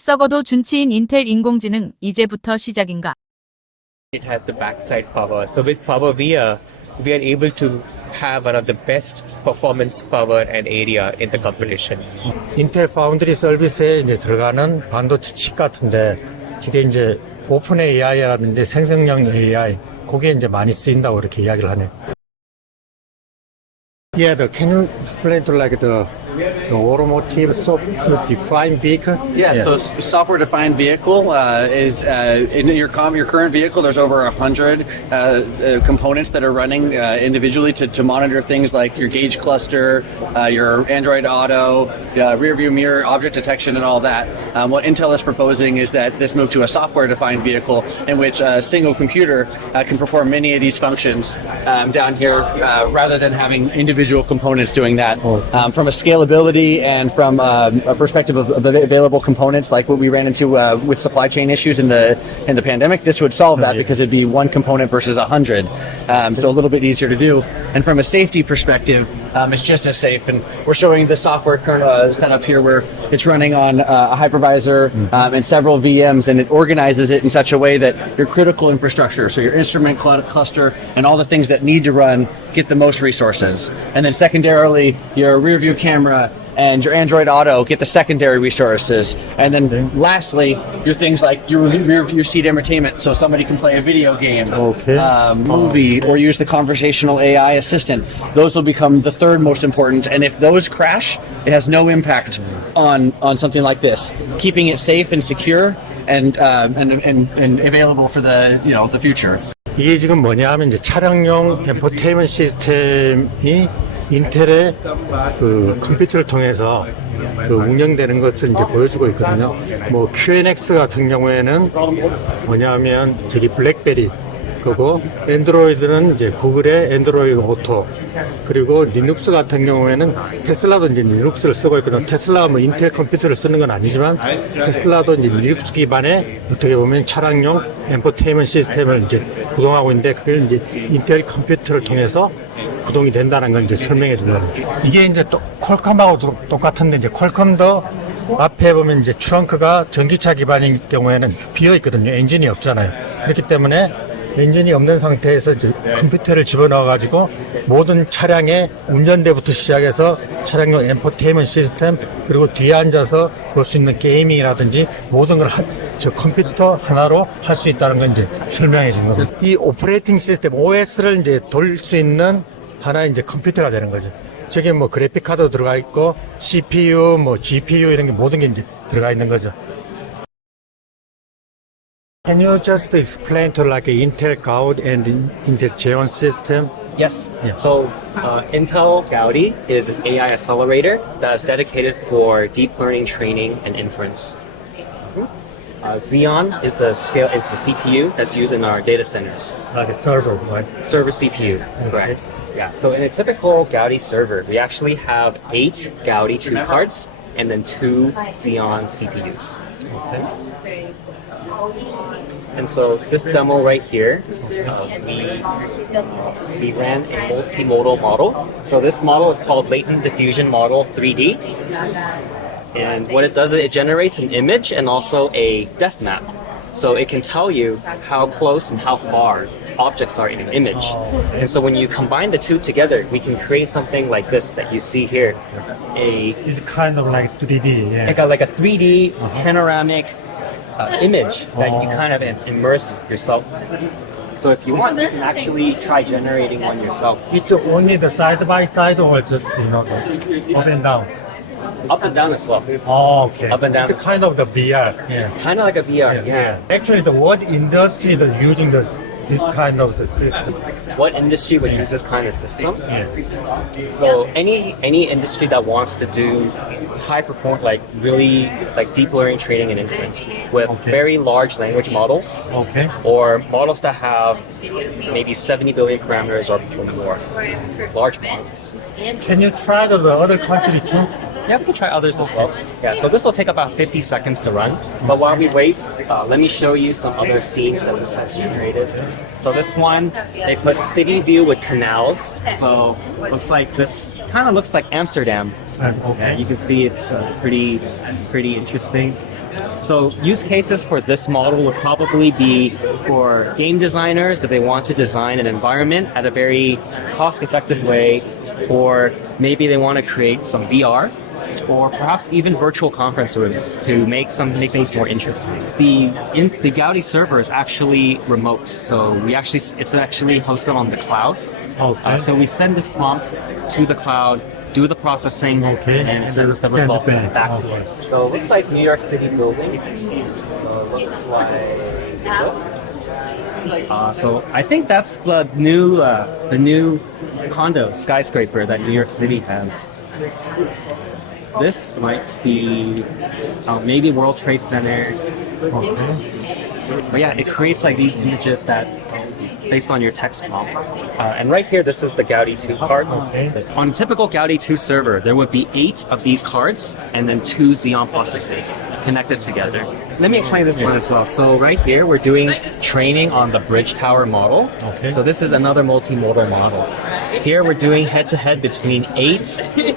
썩어도 준치인 인텔 인공지능 이제부터 시작인가? It has the backside power. So with Power VR, we are able to have one of the best performance power and area in the competition. 인텔 파운드리 서비스에 이제 들어가는 반도체 칩 같은데 그게 이제 오픈 AI라든지 생성형 AI 그게 이제 많이 쓰인다고 이렇게 이야기를 하네요. Yeah, can you explain to like the automotive software-defined vehicle? Yeah, so software-defined vehicle is in your current vehicle. There's over 100 components that are running individually to monitor things like your gauge cluster, your Android Auto, rear view mirror, object detection, and all that. What Intel is proposing is that this move to a software-defined vehicle in which a single computer can perform many of these functions down here, rather than having individual components doing that. From a scalability and from a perspective of available components, like what we ran into with supply chain issues in the pandemic, this would solve that because it'd be one component versus 100, so a little bit easier to do. And from a safety perspective, it's just as safe. And we're showing the software setup here where it's running on a hypervisor and several VMs, and it organizes it in such a way that your critical infrastructure, so your instrument cluster and all the things that need to run, get the most resources. And then secondarily, your rear view camera and your Android Auto get the secondary resources. And then lastly, your things like your rear view seat entertainment, so somebody can play a video game, movie, or use the conversational AI assistant. Those will become the third most important. And if those crash, it has no impact on something like this. Keeping it safe and secure and available for the future. 이게 지금 뭐냐 하면 이제 차량용 엔터테인먼트 시스템이 인텔의 그 컴퓨터를 통해서 그 운영되는 것을 이제 보여주고 있거든요. 뭐 QNX 같은 경우에는 뭐냐면 저기 블랙베리 그리고 앤드로이드는 이제 구글의 앤드로이드 오토 그리고 리눅스 같은 경우에는 테슬라도 이제 리눅스를 쓰고 있거든요. 테슬라가 뭐 인텔 컴퓨터를 쓰는 건 아니지만 테슬라도 이제 리눅스 기반의 어떻게 보면 차량용 엔터테인먼트 시스템을 이제 구동하고 있는데 그걸 이제 인텔 컴퓨터를 통해서 구동이 된다는 걸 이제 설명해 줍니다. 이게 이제 또 퀄컴하고 똑같은데 이제 퀄컴도 앞에 보면 이제 트렁크가 전기차 기반인 경우에는 비어 있거든요. 엔진이 없잖아요. 그렇기 때문에 엔진이 없는 상태에서 이제 컴퓨터를 집어넣어 가지고 모든 차량의 운전대부터 시작해서 차량용 엔터테인먼트 시스템 그리고 뒤에 앉아서 볼 수 있는 게이밍이라든지 모든 걸 저 컴퓨터 하나로 할 수 있다는 걸 이제 설명해 준 겁니다. 이 오퍼레이팅 시스템 OS를 이제 돌릴 수 있는 하나의 이제 컴퓨터가 되는 거죠. 저게 뭐 그래픽 카드도 들어가 있고 CPU, 뭐 GPU 이런 게 모든 게 이제 들어가 있는 거죠. Can you just explain to like Intel Gaudi and Intel Xeon system? Yes. Yeah. So Intel Gaudi is an AI accelerator that's dedicated for deep learning training and inference. Xeon is the CPU that's used in our data centers. Like a server, right? Server CPU, correct. Yeah. So in a typical Gaudi server, we actually have 8 Gaudi 2 cards and then 2 Xeon CPUs. Okay. And so this demo right here, we ran a multimodal model. So this model is called Latent Diffusion Model 3D. And what it does is it generates an image and also a depth map. So it can tell you how close and how far objects are in an image. And so when you combine the two together, we can create something like this that you see here. It's kind of like 3D, yeah. Like a 3D panoramic image that you kind of immerse yourself in. So if you want, you can actually try generating one yourself. It's only the side by side or just up and down? Up and down as well. Oh, okay. Up and down. It's kind of the VR, yeah. Kind of like a VR, yeah. Actually, what industry is using this kind of the system? What industry would use this kind of system? Yeah. So any industry that wants to do high perform, like really like deep learning training and inference with very large language models, or models that have maybe 70 billion parameters or more, large models. Can you try the other country too? Yeah, we can try others as well. Yeah, so this will take about 50 seconds to run. But while we wait, let me show you some other scenes that this has generated. So this one, they put city view with canals. So looks like this kind of looks like Amsterdam. Okay. You can see it's pretty interesting. So use cases for this model would probably be for game designers that they want to design an environment at a very cost-effective way, or maybe they want to create some VR, or perhaps even virtual conference rooms to make things more interesting. The Gaudi server is actually remote, so it's actually hosted on the cloud. Okay. So we send this prompt to the cloud, do the processing, and it sends the result back to us. So it looks like New York City buildings. So it looks like this. So I think that's the new condo skyscraper that New York City has. This might be maybe World Trade Center. But yeah, it creates like these images that based on your text prompt. And right here, this is the Gaudi 2 card. On a typical Gaudi 2 server, there would be 8 of these cards and then 2 Xeon processors connected together. Let me explain this one as well. So right here, we're doing training on the bridge tower model. Okay. So this is another multimodal model. Here, we're doing head-to-head between 8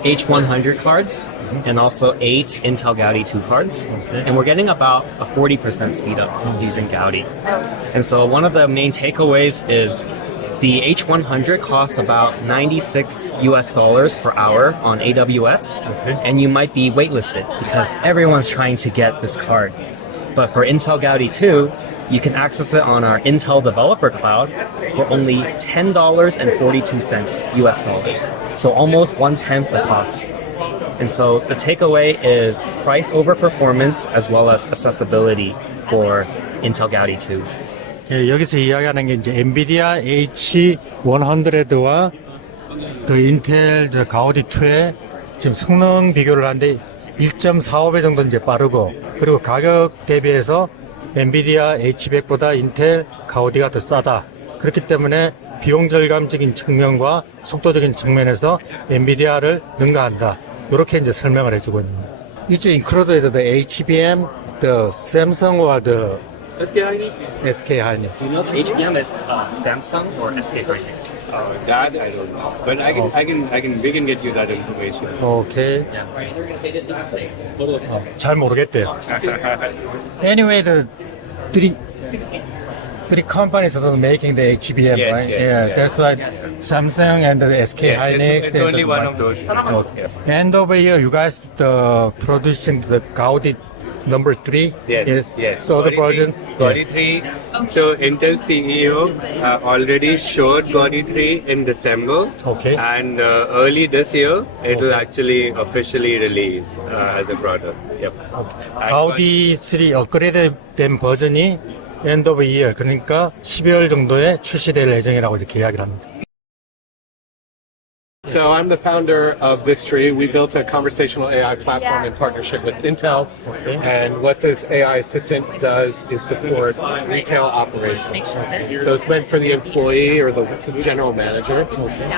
H100 cards and also 8 Intel Gaudi 2 cards. And we're getting about a 40% speed up using Gaudi. And so one of the main takeaways is the H100 costs about $96 per hour on AWS, and you might be waitlisted because everyone's trying to get this card. But for Intel Gaudi 2, you can access it on our Intel Developer Cloud for only $10.42 so almost 1/10 the cost. And so the takeaway is price over performance as well as accessibility for Intel Gaudi 2. 예, 여기서 이야기하는 게 이제 엔비디아 H100와 그 인텔 가우디 2의 지금 성능 비교를 하는데 1.45배 정도 이제 빠르고, 그리고 가격 대비해서 엔비디아 H100보다 인텔 가우디가 더 싸다. 그렇기 때문에 비용 절감적인 측면과 속도적인 측면에서 엔비디아를 능가한다. 이렇게 이제 설명을 해주고 있는 거예요. It's included the HBM, the Samsung or the SK Hynix. Do you know the HBM is Samsung or SK Hynix? That I don't know, but we can get you that information. Okay. 잘 모르겠대요. Anyway, the three companies are making the HBM, Yes, right? yes, yeah, yes. that's why Samsung and the SK Hynix. It's only one of those. Okay. And over here, you guys producing the Gaudi number 3. Yes. So the version. Gaudi 3. So Intel CEO already showed Gaudi 3 in December. Okay. And early this year, it will actually officially release as a product. Yep. 가우디 3 업그레이드 된 버전이 end of year, 그러니까 12월 정도에 출시될 예정이라고 이렇게 이야기를 합니다. So I'm the founder of this tree. We built a conversational AI platform in partnership with Intel. And what this AI assistant does is support retail operations. So it's meant for the employee or the general manager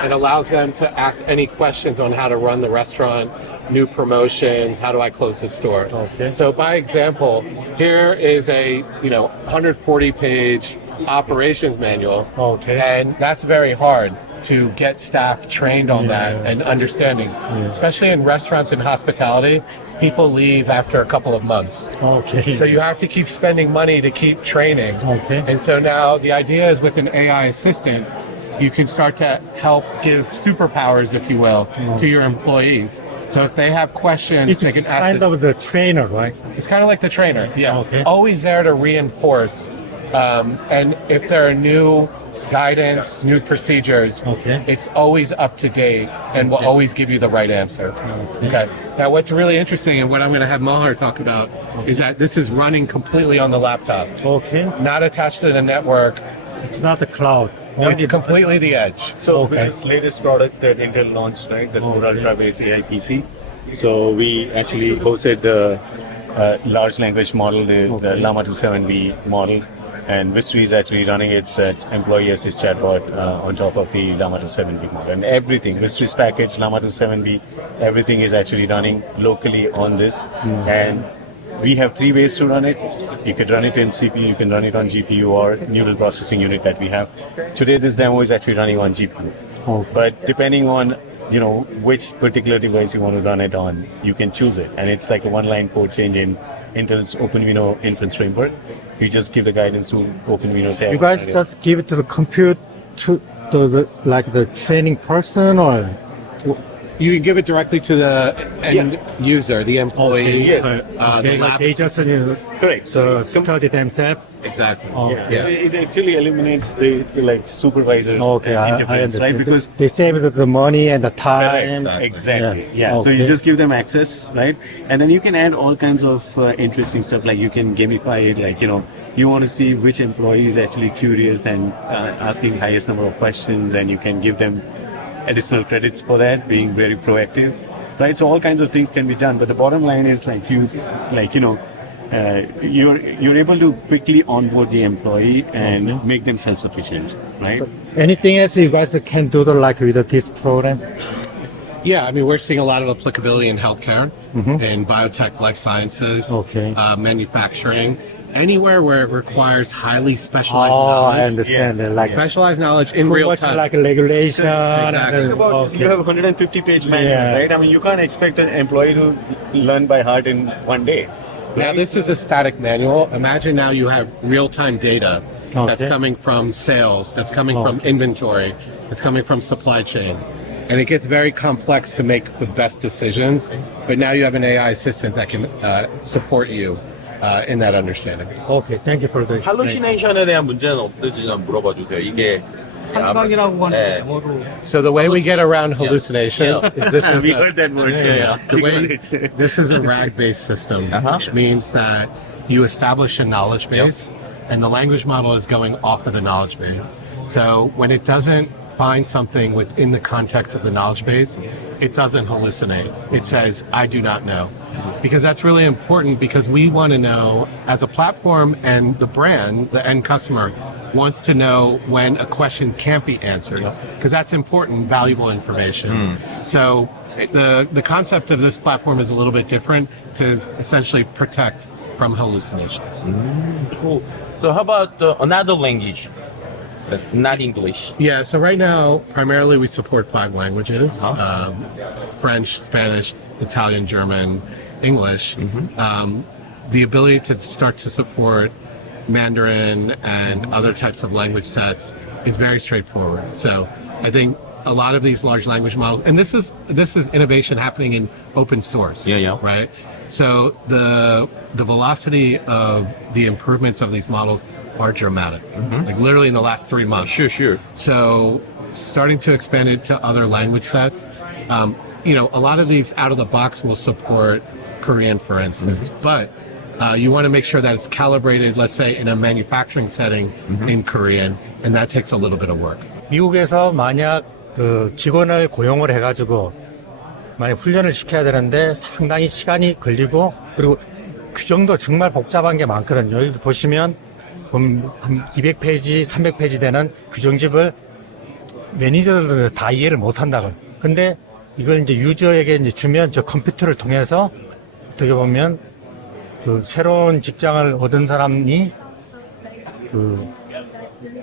and allows them to ask any questions on how to run the restaurant, new promotions, how do I close the store. So by example, here is a 140-page operations manual. And that's very hard to get staff trained on that and understanding. Especially in restaurants and hospitality, people leave after a couple of months. So you have to keep spending money to keep training. And so now the idea is with an AI assistant, you can start to help give superpowers, if you will, to your employees. So if they have questions, It's they can ask kind of the trainer, right? It's kind of like the trainer, yeah. Always there to reinforce. And if there are new guidance, new procedures, it's always up to date and will always give you the right answer. Okay. Now, what's really interesting and what I'm going to have Mahar talk about is that this is running completely on the laptop, not attached to the network. It's not the cloud. It's completely the edge. So this latest product that Intel launched, right, the Core Ultra-based AI PC. So we actually hosted the large language model, the Llama 2 7B model, And Vistry is actually running its employee assist chatbot on top of the Llama 2 7B model. And everything, Vistry's package, Llama 2 7B, everything is actually running locally on this. And we have 3 ways to run it. You could run it in CPU, you can run it on GPU or neural processing unit that we have. Today, this demo is actually running on GPU. Okay. But depending on which particular device you want to run it on, you can choose it. And it's like a one-line code change in Intel's OpenVINO inference framework. You just give the guidance to OpenVINO. Say, You guys just give it to the compute to the training person, or You can give it directly to the end user, the employee. Yes. The lab. they just Correct. so study themselves. Exactly. Yeah. It actually eliminates the supervisors. Okay, I interference, understand. right? Because they save the money and the time. correct, exactly. Yeah. Yeah. So you Okay. just give them access, right? And then you can add all kinds of interesting stuff. Like you can gamify it. Like you want to see which employee is actually curious and asking highest number of questions, and you can give them additional credits for that, being very proactive, right? So all kinds of things can be done. But the bottom line is you're able to quickly onboard the employee and make them self-sufficient, right? Anything else you guys can do with this program? Yeah, I mean, we're seeing a lot of applicability in healthcare, in biotech, life sciences, Okay. Manufacturing, anywhere where it requires highly specialized Oh, knowledge. I understand. Specialized knowledge in too real much time. like regulation. Exactly. Think about this, you have a 150-page manual, Yeah. right? I mean, you can't expect an employee to learn by heart in one day. Now, this is a static manual. Imagine now you have real-time data that's Okay. coming from sales, that's coming from inventory, that's coming from supply chain. And it gets very complex to make the best decisions. But now you have an AI assistant that can support you in that understanding. Okay, thank you for the explanation. 할루시네이션에 대한 문제는 없는지 좀 물어봐 주세요. 이게 So the way we get around hallucinations is this is We heard that word. the way this is a RAG-based system, which means that you establish a knowledge base, and the language model is going off of the knowledge base. So when it doesn't find something within the context of the knowledge base, it doesn't hallucinate. It says, I do not know. Because that's really important, because we want to know, as a platform, and the brand, the end customer, wants to know when a question can't be answered, because that's important, valuable information. So the concept of this platform is a little bit different, to essentially protect from hallucinations. Cool. So how about another language? Not English. Yeah, so right now, primarily we support 5 languages, French, Spanish, Italian, German, English. The ability to start to support Mandarin and other types of language sets is very straightforward. So I think a lot of these large language models, and this is innovation happening in open source, right? So the velocity of the improvements of these models are dramatic, like literally in the last 3 months. Sure. So starting to expand it to other language sets, a lot of these out of the box will support Korean, for instance, but you want to make sure that it's calibrated, let's say, in a manufacturing setting in Korean, and that takes a little bit of work. 미국에서 만약 그 직원을 고용을 해가지고 만약 훈련을 시켜야 되는데 상당히 시간이 걸리고, 그리고 규정도 정말 복잡한 게 많거든요. 여기 보시면 한 200페이지, 300페이지 되는 규정집을 매니저들도 다 이해를 못 한다고요. 근데 이걸 이제 유저에게 이제 주면 저 컴퓨터를 통해서 어떻게 보면 그 새로운 직장을 얻은 사람이 그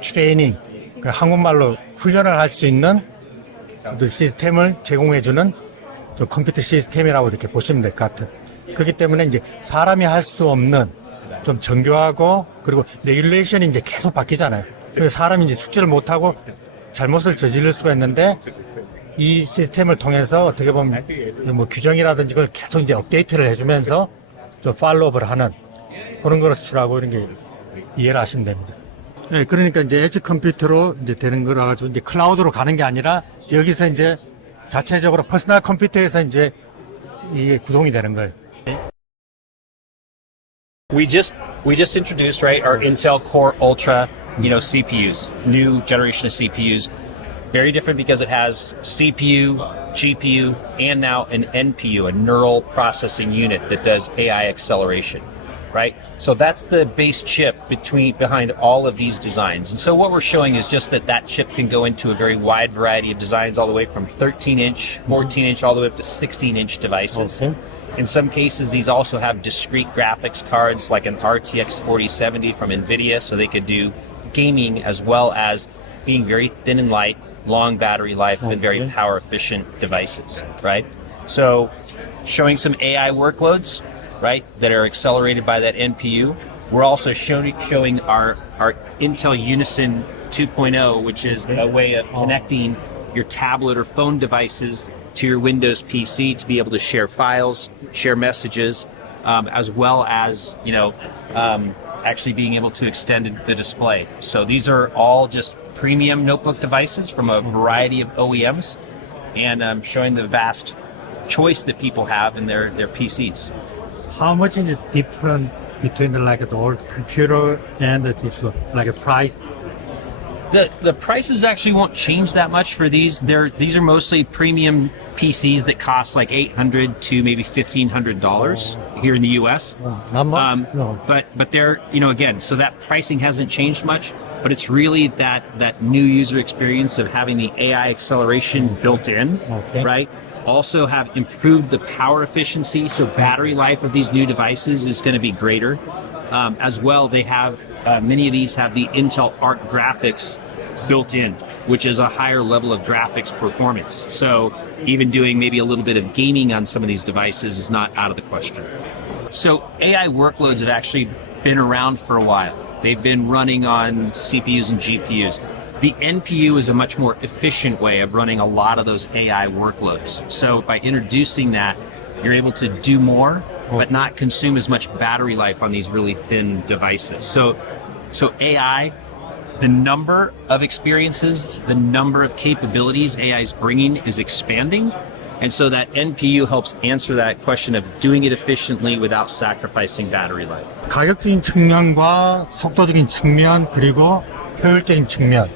트레이닝, 그 한국말로 훈련을 할 수 있는 그 시스템을 제공해주는 좀 컴퓨터 시스템이라고 이렇게 보시면 될 것 같아요. 그렇기 때문에 이제 사람이 할 수 없는 좀 정교하고, 그리고 레귤레이션이 이제 계속 바뀌잖아요. 그래서 사람이 이제 숙지를 못하고 잘못을 저지를 수가 있는데, 이 시스템을 통해서 어떻게 보면 뭐 규정이라든지 이걸 계속 이제 업데이트를 해주면서 좀 팔로우업을 하는 그런 것이라고 이런 게 이해를 하시면 됩니다. 네, 그러니까 이제 엣지 컴퓨터로 이제 되는 거라 가지고 이제 클라우드로 가는 게 아니라 여기서 이제 자체적으로 퍼스널 컴퓨터에서 이제 이게 구동이 되는 거예요. We just introduced, right, our Intel Core Ultra, CPUs, new generation of CPUs. Very different because it has CPU, GPU, and now an NPU, a neural processing unit that does AI acceleration. right? So that's the base chip behind all of these designs. And so what we're showing is just that chip can go into a very wide variety of designs, all the way from 13-inch, 14-inch, all the way up to 16-inch devices. Okay. In some cases, these also have discrete graphics cards like an RTX 4070 from NVIDIA, so they could do gaming as well as being very thin and light, long battery life, and very power efficient devices, right? So showing some AI workloads, right, that are accelerated by that NPU. We're also showing our Intel Unison 2.0, which is a way of connecting your tablet or phone devices to your Windows PC to be able to share files, share messages, as well as, actually being able to extend the display. So these are all just premium notebook devices from a variety of OEMs, and showing the vast choice that people have in their PCs. How much is it different between the old computer and this one, like a price? The prices actually won't change that much for these. These are mostly premium PCs that cost like $800 to maybe $1,500 here in the U.S. Not much. No. But they're again, so that pricing hasn't changed much. But it's really that new user experience of having the AI acceleration built in, right? Also have improved the power efficiency, so battery life of these new devices is going to be greater. As well, they have many of these have the Intel Arc graphics built in, which is a higher level of graphics performance. So even doing maybe a little bit of gaming on some of these devices is not out of the question. So AI workloads have actually been around for a while. They've been running on CPUs and GPUs. The NPU is a much more efficient way of running a lot of those AI workloads. So by introducing that, you're able to do more, but not consume as much battery life on these really thin devices. So AI, the number of experiences, the number of capabilities AI is bringing is expanding. And so that NPU helps answer that question of doing it efficiently without sacrificing battery life. 가격적인 측면과 속도적인 측면 그리고 효율적인 측면.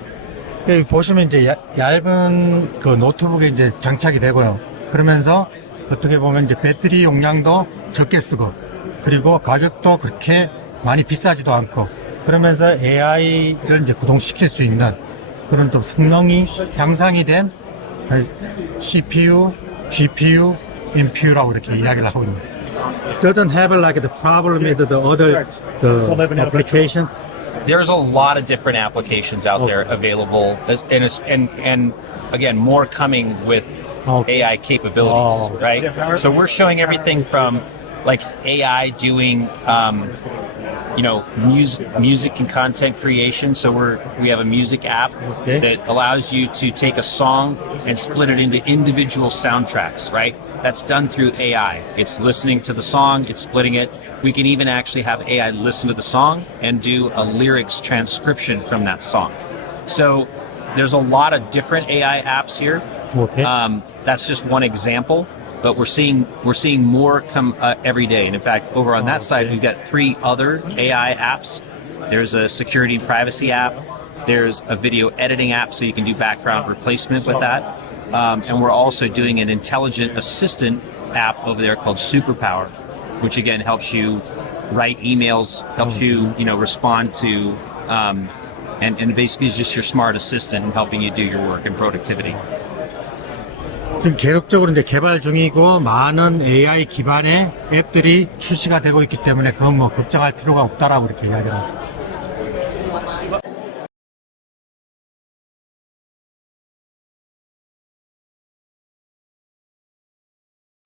여기 보시면 이제 얇은 그 노트북에 이제 장착이 되고요. 그러면서 어떻게 보면 이제 배터리 용량도 적게 쓰고, 그리고 가격도 그렇게 많이 비싸지도 않고, 그러면서 AI를 이제 구동시킬 수 있는 그런 좀 성능이 향상이 된 CPU, GPU, NPU라고 이렇게 이야기를 하고 있습니다. Doesn't have like the problem with the other application. There's a lot of different applications out there available, and again, more coming with AI capabilities, right? So we're showing everything from like AI doing, music and content creation. So we have a music app that allows you to take a song and split it into individual soundtracks, right? That's done through AI. It's listening to the song, it's splitting it. We can even actually have AI listen to the song and do a lyrics transcription from that song. So there's a lot of different AI apps here. That's just one example. But we're seeing more come every day. And in fact, over on that side, we've got 3 other AI apps. There's a security and privacy app. There's a video editing app, so you can do background replacement with that. And we're also doing an intelligent assistant app over there called Superpower, which again helps you write emails, helps you, respond to, and basically is just your smart assistant and helping you do your work and productivity. 지금 계속적으로 이제 개발 중이고 많은 AI 기반의 앱들이 출시가 되고 있기 때문에 그건 뭐 걱정할 필요가 없다라고 이렇게 이야기를 합니다.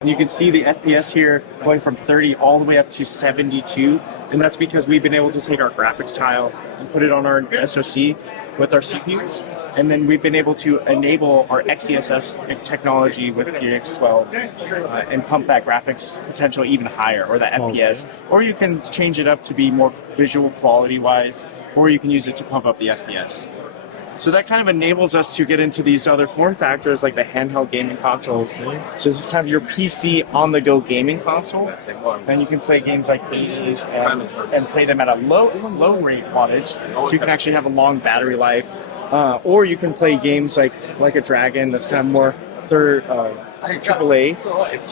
You can see the FPS here going from 30 all the way up to 72, and that's because we've been able to take our graphics tile and put it on our SoC with our CPUs, and then we've been able to enable our XeSS technology with DX12 and pump that graphics potential even higher, or that FPS. Or you can change it up to be more visual quality-wise, or you can use it to pump up the FPS. So that kind of enables us to get into these other form factors like the handheld gaming consoles. So this is kind of your PC on-the-go gaming console. And you can play games like Hades and play them at a low rate wattage. So you can actually have a long battery life. Or you can play games like a Dragon that's kind of more AAA.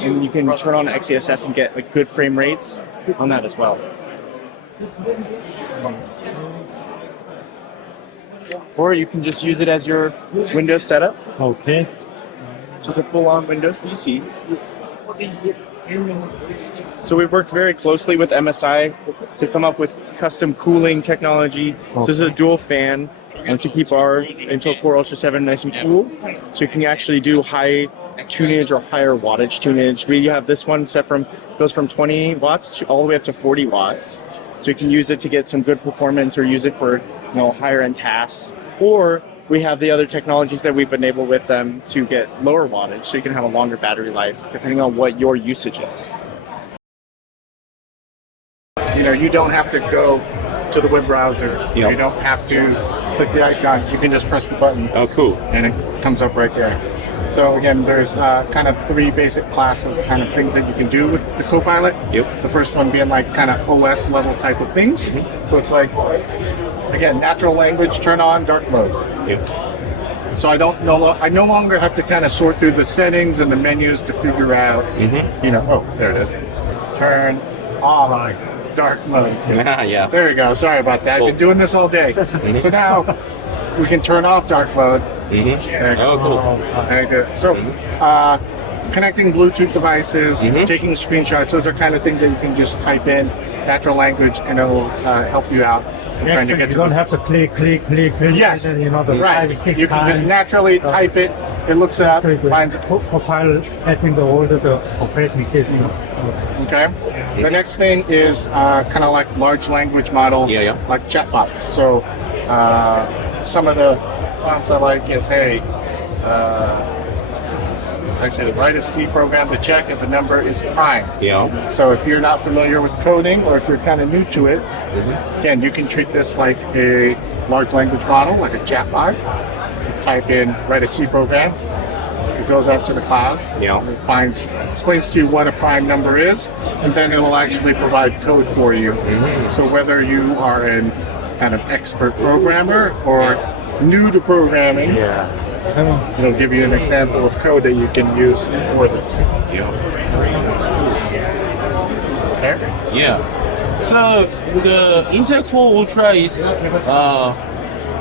And you can turn on XeSS and get good frame rates on that as well. Or you can just use it as your Windows setup. Okay. So it's a full-on Windows PC. So we've worked very closely with MSI to come up with custom cooling technology. So this is a dual fan to keep our Intel Core Ultra 7 nice and cool. So you can actually do high tunage or higher wattage tunage. We have this one goes from 20 watts all the way up to 40 watts. So you can use it to get some good performance or use it for higher end tasks. Or we have the other technologies that we've enabled with them to get lower wattage, so you can have a longer battery life depending on what your usage is. You don't have to go to the web browser. You don't have to click the icon. You can just press the button. Oh, cool. And it comes up right there. So again, there's kind of three basic classes of kind of things that you can do with the Copilot. Yep. The first one being like kind of OS level type of things. So it's like, again, natural language, turn on, dark mode. Yep. So I no longer have to kind of sort through the settings and the menus to figure out, oh, there it is. Turn off dark mode. Yeah. There you go. Sorry about that. I've been doing this all day. So now we can turn off dark mode. There you go. Oh, cool. Very good. So connecting Bluetooth devices, taking screenshots, those are kind of things that you can just type in natural language and it'll help you out. Trying to get you to don't have to click. Yes, and then, the right. 5, 6 You can just naturally type it. It looks it up, finds it. Copilot helping the older the operating system. Okay. The next thing is kind of like large language model, like chatbot. So some of the prompts I like is, hey, actually write a C program to check if a number is prime. Yeah. So if you're not familiar with coding or if you're kind of new to it, again, you can treat this like a large language model, like a chatbot. You type in, write a C program. It goes out to the cloud. It explains to you what a prime number is, and then it'll actually provide code for you. So whether you are an kind of expert programmer or new to programming, it'll give you an example of code that you can use for this. Yeah. So the Intel Core Ultra is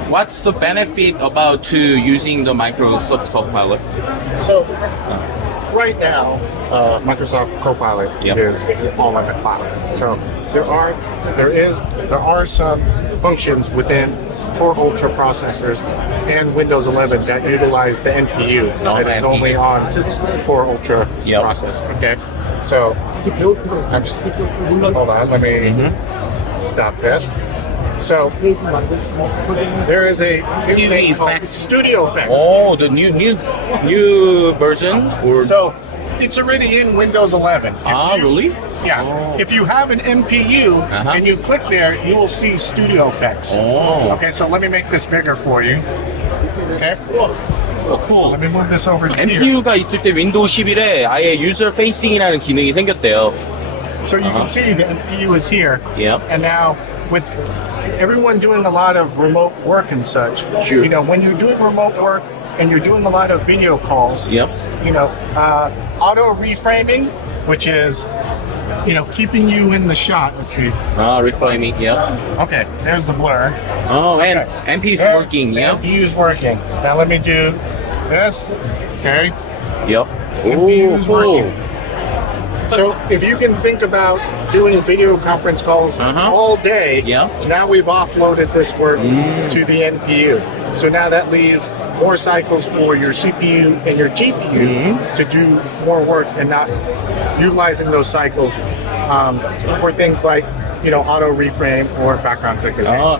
what's the benefit about to using the Microsoft Copilot? So right now, Microsoft Copilot is all in the cloud. So there are some functions within Core Ultra processors and Windows 11 that utilize the NPU that is only on Core Ultra processor. Okay, so hold on, let me stop this. So there is a new thing called Studio Effects. Oh, the new version? Or so it's already in Windows 11. Really? Yeah. Oh. If you have an NPU and you click there, you will see Studio Effects. Oh. Okay, so let me make this bigger for you. Okay. cool. Let me move this over here. NPU가 있을 때 윈도우 11에 아예 유저 페이싱이라는 기능이 생겼대요. So you can see the NPU is here. Yep. And now with everyone doing a lot of remote work and such, Sure. you know, when you're doing remote work and you're doing a lot of video calls, Yep. you know, auto reframing, which is, you know, keeping you in the shot. Let's see. Reframing, yeah. Okay, there's the blur. Oh, and Okay. NPU is There, working, the yeah. NPU is working. Now let me do this. Okay. Yep. NPU Oh, is cool. working. So if you can think about doing video conference calls all day, now we've offloaded this work to the NPU. So now that leaves more cycles for your CPU and your GPU to do more work and not utilizing those cycles for things like, you know, auto reframe or background synchronization.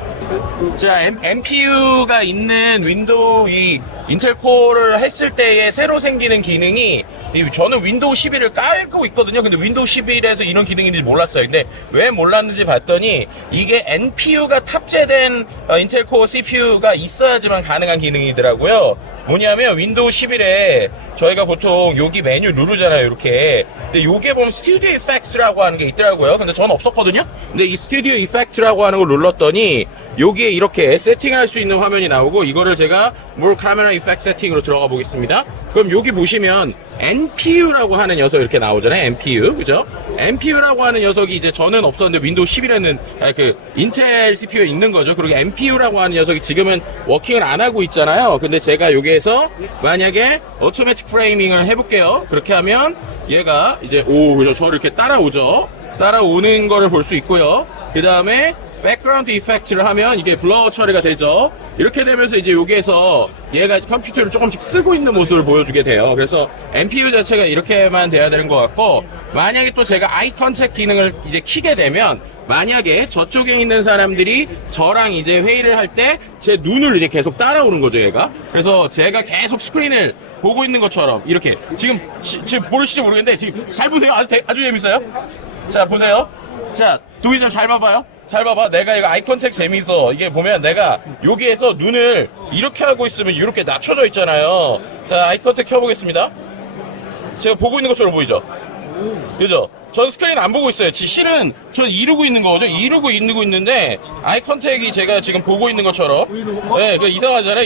자, NPU가 있는 윈도우 이 인텔 코어를 했을 때에 새로 생기는 기능이 저는 윈도우 11을 깔고 있거든요. 근데 윈도우 11에서 이런 기능인지 몰랐어요. 근데 왜 몰랐는지 봤더니 이게 NPU가 탑재된 인텔 코어 CPU가 있어야지만 가능한 기능이더라고요. 뭐냐면 윈도우 11에 저희가 보통 여기 메뉴 누르잖아요, 이렇게. 근데 요게 보면 스튜디오 이펙트라고 하는 게 있더라고요. 근데 저는 없었거든요. 근데 이 스튜디오 이펙트라고 하는 걸 눌렀더니 여기에 이렇게 세팅할 수 있는 화면이 나오고, 이거를 제가 뭘 카메라 이펙트 세팅으로 들어가 보겠습니다. 그럼 여기 보시면 NPU라고 하는 녀석 이렇게 나오잖아요. NPU, 그죠? NPU라고 하는 녀석이 이제 저는 없었는데 윈도우 11에는 그 인텔 CPU에 있는 거죠. 그리고 NPU라고 하는 녀석이 지금은 워킹을 안 하고 있잖아요. 근데 제가 여기에서 만약에 오토매틱 프레이밍을 해볼게요. 그렇게 하면 얘가 이제 그죠? 저를 이렇게 따라오죠. 따라오는 거를 볼 수 있고요. 그 다음에 백그라운드 이펙트를 하면 이게 블러 처리가 되죠. 이렇게 되면서 이제 여기에서 얘가 컴퓨터를 조금씩 쓰고 있는 모습을 보여주게 돼요. 그래서 NPU 자체가 이렇게만 돼야 되는 것 같고, 만약에 또 제가 아이 컨택 기능을 이제 키게 되면, 만약에 저쪽에 있는 사람들이 저랑 이제 회의를 할 때 제 눈을 이제 계속 따라오는 거죠, 얘가. 그래서 제가 계속 스크린을 보고 있는 것처럼 이렇게 지금 보이실지 모르겠는데 지금 잘 보세요. 아주 재밌어요. 자, 보세요. 자, 도희들 잘 봐봐요. 잘 봐봐. 내가 이거 아이 컨택 재미있어. 이게 보면 내가 여기에서 눈을 이렇게 하고 있으면 이렇게 낮춰져 있잖아요. 자, 아이 컨택 켜보겠습니다. 제가 보고 있는 것처럼 보이죠? 그죠? 전 스크린 안 보고 있어요. 실은 전 이루고 있는 거거든요. 이루고 있는데 아이 컨택이 제가 지금 보고 있는 것처럼. 네, 이상하잖아요.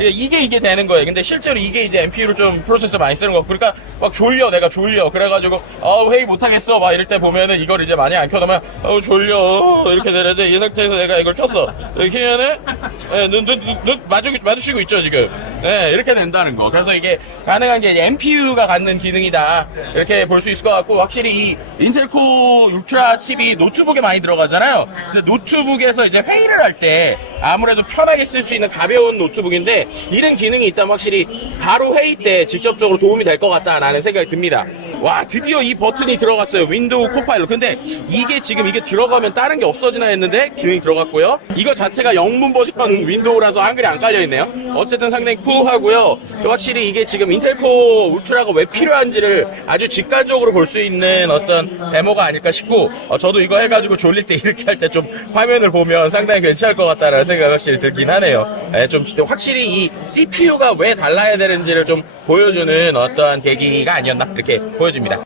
이게 되는 거예요. 근데 실제로 이게 이제 NPU를 좀 프로세서 많이 쓰는 거. 그러니까 막 내가 졸려. 그래가지고 회의 못 하겠어. 막 이럴 때 보면은 이걸 이제 많이 안 켜놓으면 졸려 이렇게 되는데 이 상태에서 내가 이걸 켰어. 이렇게 하면은 눈 마주치고 있죠 지금. 네, 이렇게 된다는 거. 그래서 이게 가능한 게 NPU가 갖는 기능이다. 이렇게 볼 수 있을 것 같고, 확실히 이 인텔 코어 울트라 칩이 노트북에 많이 들어가잖아요. 근데 노트북에서 이제 회의를 할 때 아무래도 편하게 쓸 수 있는 가벼운 노트북인데 이런 기능이 있다면 확실히 바로 회의 때 직접적으로 도움이 될 것 같다라는 생각이 듭니다. 와, 드디어 이 버튼이 들어갔어요. 윈도우 코파일럿. 근데 이게 들어가면 다른 게 없어지나 했는데 기능이 들어갔고요. 이거 자체가 영문 버전 윈도우라서 한글이 안 깔려있네요. 어쨌든 상당히 쿨하고요. 확실히 이게 지금 인텔 코어 울트라가 왜 필요한지를 아주 직관적으로 볼 수 있는 어떤 데모가 아닐까 싶고, 저도 이거 해가지고 졸릴 때 이렇게 할 때 좀 화면을 보면 상당히 괜찮을 것 같다는 생각이 확실히 들긴 하네요. 좀 확실히 이 CPU가 왜 달라야 되는지를 좀 보여주는 어떠한 계기가 아니었나 이렇게 보여집니다.